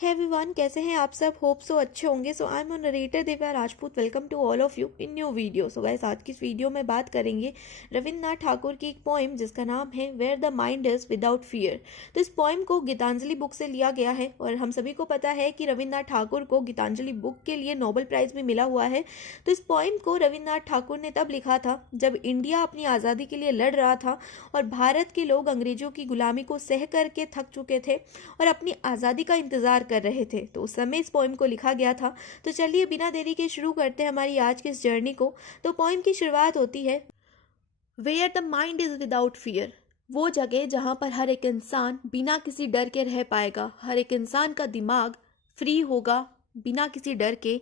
Hey everyone, कैसे हैं आप सब। होप सो अच्छे होंगे। So I am narrator Divya Rajput. Welcome to all of you in new video. So guys, आज की इस वीडियो में बात करेंगे रविन्द्रनाथ ठाकुर की एक पोएम जिसका नाम है where the mind is without fear. तो इस पोएम को गीतांजलि बुक से लिया गया है और हम सभी को पता है कि रविन्द्रनाथ ठाकुर को गीतांजलि बुक के लिए नोबेल प्राइज भी मिला हुआ है। तो इस पोएम को रविन्द्रनाथ ठाकुर ने तब लिखा था जब इंडिया अपनी आज़ादी के लिए लड़ रहा था और भारत के लोग अंग्रेजों की गुलामी को सह करके थक चुके थे और अपनी आज़ादी का इंतज़ार कर रहे थे। तो उस समय इस पोएम को लिखा गया था। तो चलिए बिना देरी के शुरू करते हैं हमारी आज की इस जर्नी को। तो पोएम की शुरुआत होती है where the mind is without fear. वो जगह जहाँ पर हर एक इंसान बिना किसी डर के रह पाएगा, हर एक इंसान का दिमाग फ्री होगा बिना किसी डर के।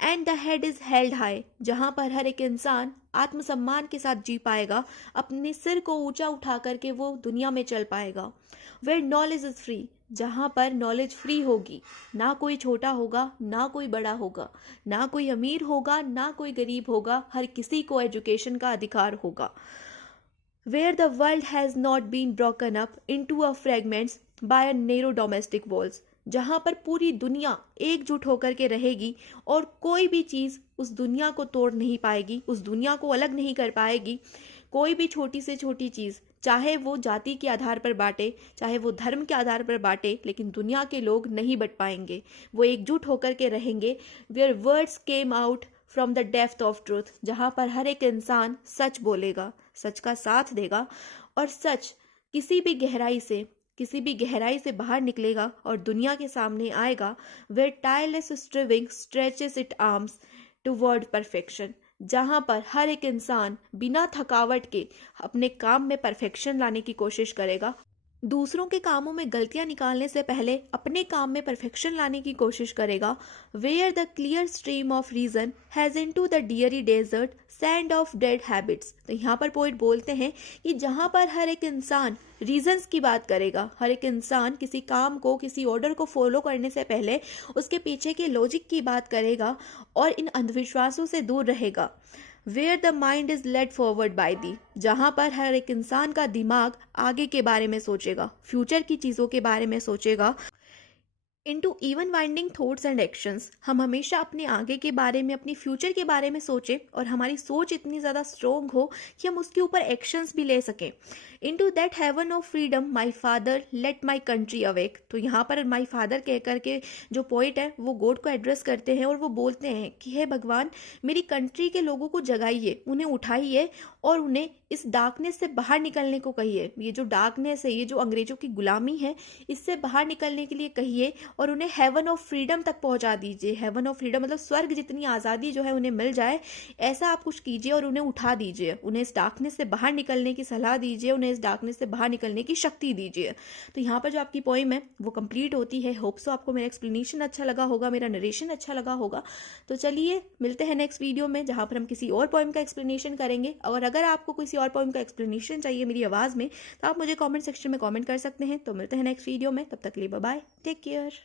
And the head is held high, जहाँ पर हर एक इंसान आत्मसम्मान के साथ जी पाएगा, अपने सिर को ऊंचा उठा करके वो दुनिया में चल पाएगा। वेयर नॉलेज इज फ्री, जहाँ पर नॉलेज फ्री होगी, ना कोई छोटा होगा ना कोई बड़ा होगा, ना कोई अमीर होगा ना कोई गरीब होगा, हर किसी को एजुकेशन का अधिकार होगा। Where the world has not been broken up into a fragments by a narrow domestic walls, जहाँ पर पूरी दुनिया एकजुट होकर के रहेगी और कोई भी चीज़ उस दुनिया को तोड़ नहीं पाएगी, उस दुनिया को अलग नहीं कर पाएगी। कोई भी छोटी से छोटी चीज़, चाहे वो जाति के आधार पर बांटे, चाहे वो धर्म के आधार पर बांटे, लेकिन दुनिया के लोग नहीं बट पाएंगे, वो एकजुट होकर के रहेंगे। Where words came out from the depth of truth, जहाँ पर हर एक इंसान सच बोलेगा, सच का साथ देगा और सच किसी भी गहराई से बाहर निकलेगा और दुनिया के सामने आएगा। Where tireless striving stretches it arms toward perfection, जहाँ पर हर एक इंसान बिना थकावट के अपने काम में परफेक्शन लाने की कोशिश करेगा, दूसरों के कामों में गलतियां निकालने से पहले अपने काम में परफेक्शन लाने की कोशिश करेगा। Where the clear stream of reason has into the dreary desert sand of dead habits. तो यहाँ पर पोइट बोलते हैं कि जहाँ पर हर एक इंसान रीजंस की बात करेगा, हर एक इंसान किसी काम को, किसी ऑर्डर को फॉलो करने से पहले उसके पीछे के लॉजिक की बात करेगा और इन अंधविश्वासों से दूर रहेगा। Where the mind is led forward by thee, जहाँ पर हर एक इंसान का दिमाग आगे के बारे में सोचेगा, फ्यूचर की चीज़ों के बारे में सोचेगा। Into even winding thoughts and actions, हम हमेशा अपने आगे के बारे में, अपनी फ्यूचर के बारे में सोचें और हमारी सोच इतनी ज़्यादा स्ट्रोंग हो कि हम उसके ऊपर एक्शंस भी ले सकें। Into that heaven of freedom my father let my country awake. तो यहाँ पर माई फादर कह करके जो पोइट है वो गॉड को एड्रेस करते हैं और वो बोलते हैं कि हे भगवान, मेरी कंट्री के लोगों को जगाइए, उन्हें उठाइए और उन्हें इस डार्कनेस से बाहर निकलने को कहिए। ये जो डार्कनेस है, ये जो अंग्रेजों की गुलामी है, इससे बाहर निकलने के लिए कहिए और उन्हें हेवन ऑफ फ्रीडम तक पहुंचा दीजिए। हेवन ऑफ फ्रीडम मतलब स्वर्ग जितनी आज़ादी जो है उन्हें मिल जाए, ऐसा आप कुछ कीजिए और उन्हें उठा दीजिए, उन्हें इस डार्कनेस से बाहर निकलने की सलाह दीजिए, उन्हें इस डार्कनेस से बाहर निकलने की शक्ति दीजिए। तो यहाँ पर जो आपकी पोइम है वो कंप्लीट होती है। होप सो आपको मेरा एक्सप्लेनेशन अच्छा लगा होगा, मेरा नरेशन अच्छा लगा होगा। तो चलिए मिलते हैं नेक्स्ट वीडियो में, जहाँ पर हम किसी और पोइम का एक्सप्लेनेशन करेंगे। और अगर आपको किसी और पोइम का एक्सप्लेनेशन चाहिए मेरी आवाज़ में, तो आप मुझे कमेंट सेक्शन में कमेंट कर सकते हैं। तो मिलते हैं नेक्स्ट वीडियो में, तब तक के लिए बाय बाय, टेक केयर।